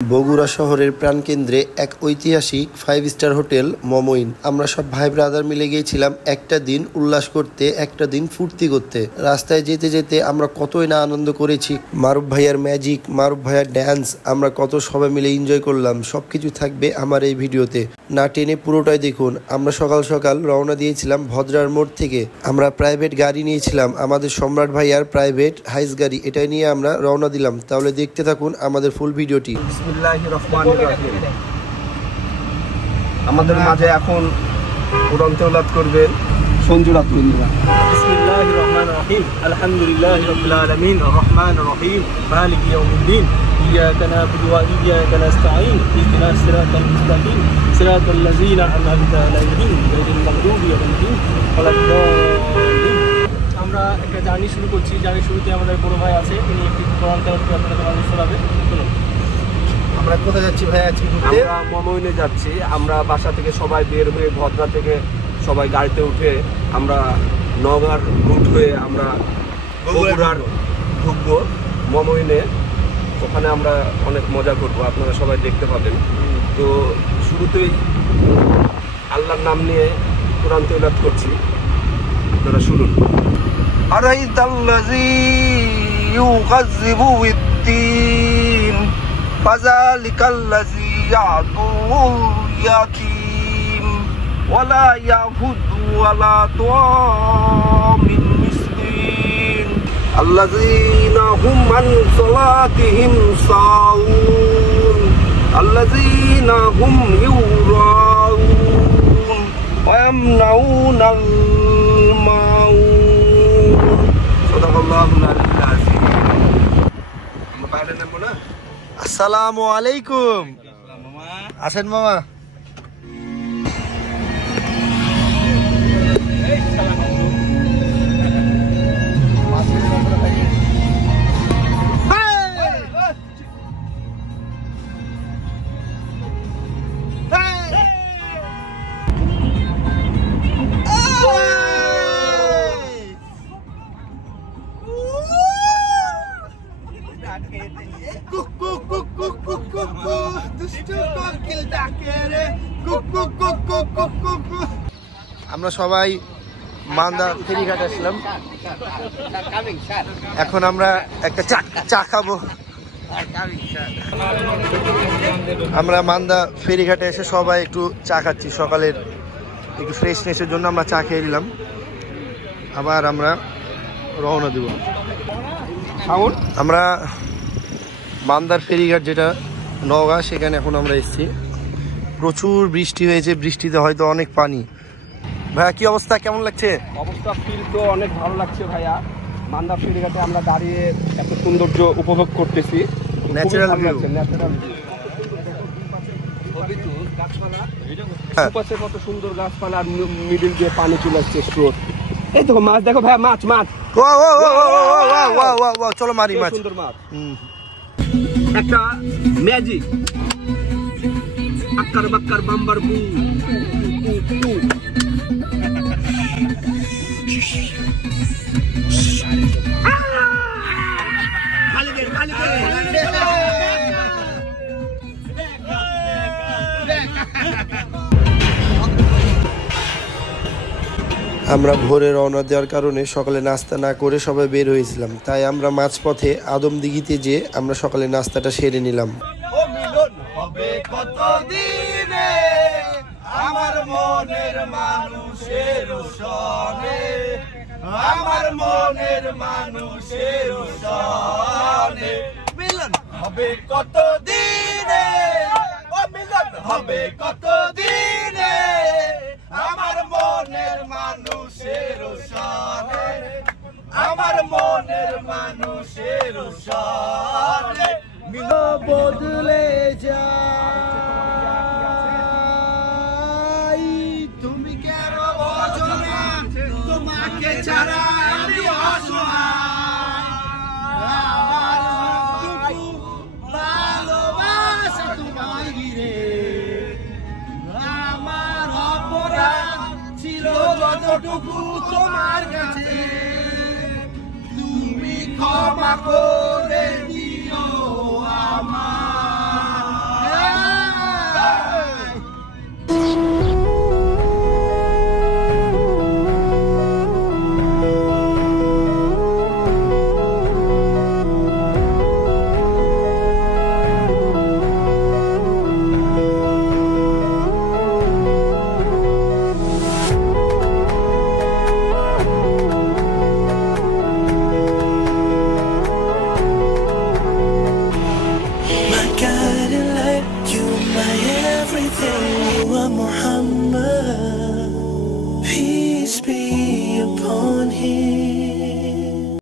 বগুড়া শহরের প্রাণকেন্দ্রে এক ঐতিহাসিক 5 স্টার হোটেল মমইন। আমরা সব ভাই ব্রাদার মিলে গিয়েছিলাম একটা দিন উল্লাস করতে, একটা দিন ফুর্তি করতে। রাস্তায় যেতে যেতে আমরা কতই না আনন্দ করেছি। মারুফ ভাইয়ার ম্যাজিক, মারুফ ভাইয়ার ড্যান্স, আমরা কত সবাই মিলে এনজয় করলাম। সবকিছু থাকবে আমার এই ভিডিওতে, না টেনে পুরোটাই দেখুন। আমরা সকাল সকাল রওনা দিয়েছিলাম ভদ্রার মোড় থেকে। আমরা প্রাইভেট গাড়ি নিয়েছিলাম, আমাদের সম্রাট ভাইয়ার প্রাইভেট হাইস গাড়ি, এটাই নিয়ে আমরা রওনা দিলাম। তাহলে দেখতে থাকুন আমাদের ফুল ভিডিওটি। বিসমিল্লাহির রহমানির রহিম। আমাদের মাঝে এখন কোরআন তেলাওয়াত করবেন সঞ্জু রাতুল। বিসমিল্লাহির রহমানির রহিম। আলহামদুলিল্লাহি রাব্বিল আলামিন আর রহমানির রহিম মালিকি ইয়াউমিদ্দিন ইয়্যাকা না'বুদু ওয়া ইয়্যাকা নাস্তাঈন ইহদিনাস সিরাতাল মুস্তাকিম সিরাতাল লাযীনা আন'আমতা আলাইহিম গায়রিল মাগদুবি আলাইহিম ওয়ালাদ-দাল্লিন। আমরা একটা জার্নি শুরু করছি। জার্নি শুরুতে আমাদের বড় ভাই আছে, তিনি একটি কোরআন তেলাওয়াত করে আপনাদের শোনাবেন। আমরা কোথায় যাচ্ছি ভাই আজকে? আমরা মমইনে যাচ্ছি। আমরা বাসা থেকে সবাই বের হয়ে ভদ্রা থেকে সবাই গাড়িতে উঠে আমরা নওগাঁর রুট হয়ে আমরা বগুড়ার ঢুকবো মমইনে। ওখানে আমরা অনেক মজা করবো, আপনারা সবাই দেখতে পাবেন। তো শুরুতেই আল্লাহর নাম নিয়ে কোরআন তেলাওয়াত করছি, আপনারা শুনুন। আরাইতাল্লাযী ইউকাযযিবু বিদ্দীন ফাযালিকাল্লাযী ইয়া'তুল ইয়াতীম ওয়ালা ইয়াহুদু ওয়ালা তুআমিন মিসকিন আল্লাযীনা হুম আন সালাতিহিম সাউন আল্লাযীনা হুম ইউরাউন ওয়া ইয়ামনাউনাল মাউন। সাদাকাল্লাহুল আলিয়্যুল আযীম। আমরা বাইরে নেব না? আসসালামু আলাইকুম। আসেন মামা। আমরা সবাই মান্দা ফেরিঘাটে আসলাম। এখন আমরা একটা চা খাবো। আমরা মান্দা ফেরিঘাটে এসে সবাই একটু চা খাচ্ছি। সকালের একটু ফ্রেশনেসের জন্য আমরা চা খেয়ে নিলাম। আবার আমরা রওনা দেব। আমরা মান্দার ফেরিঘাট যেটা নওগাঁ, সেখানে এখন আমরা এসেছি। প্রচুর বৃষ্টি হয়েছে, বৃষ্টিতে হয়তো অনেক পানি। ভাইয়া কি অবস্থা, কেমন লাগছে? অবস্থা ফিল তো অনেক ভালো লাগছে ভাইয়া। মান্দা ফেরিঘাটে আমরা দাঁড়িয়ে এত সৌন্দর্য উপভোগ করতেছি, ন্যাচারাল ভিউ। পাশে কত সুন্দর গাছপালা আর মিডিল দিয়ে পানি চলে আসছে স্রোত। এই দেখো মাছ, দেখো ভাইয়া মাছ মাছ। চলো মারি মাছ। সুন্দর মাছ, একটা ম্যাজিক। আক্কার বাক্কার বাম্বার বু। আমরা ভোরে রওনা দেওয়ার কারণে সকালে নাস্তা না করে সবাই বের হয়েছিলাম, তাই আমরা মাঝপথে আদমদিঘিতে যেয়ে আমরা সকালে নাস্তাটা সেরে নিলাম। আমার মনের মানুষের সনে, আমার মনের মানুষের সনে মিলন হবে কত দিনে, ও মিলন হবে কত দিনে, আমার মনের মানুষের সনে, আমার মনের মানুষের সনে মিলন বদলে যায়। তুমি কেন বোঝো না তোমাকে ছাড়া আমি অসহায়, আমার ভালোবাসা তোমায় ঘিরে, আমার অপরাধ ছিল যতটুকু তোমার কাছে, তুমি ক্ষমা করে দিও আমার। on Him.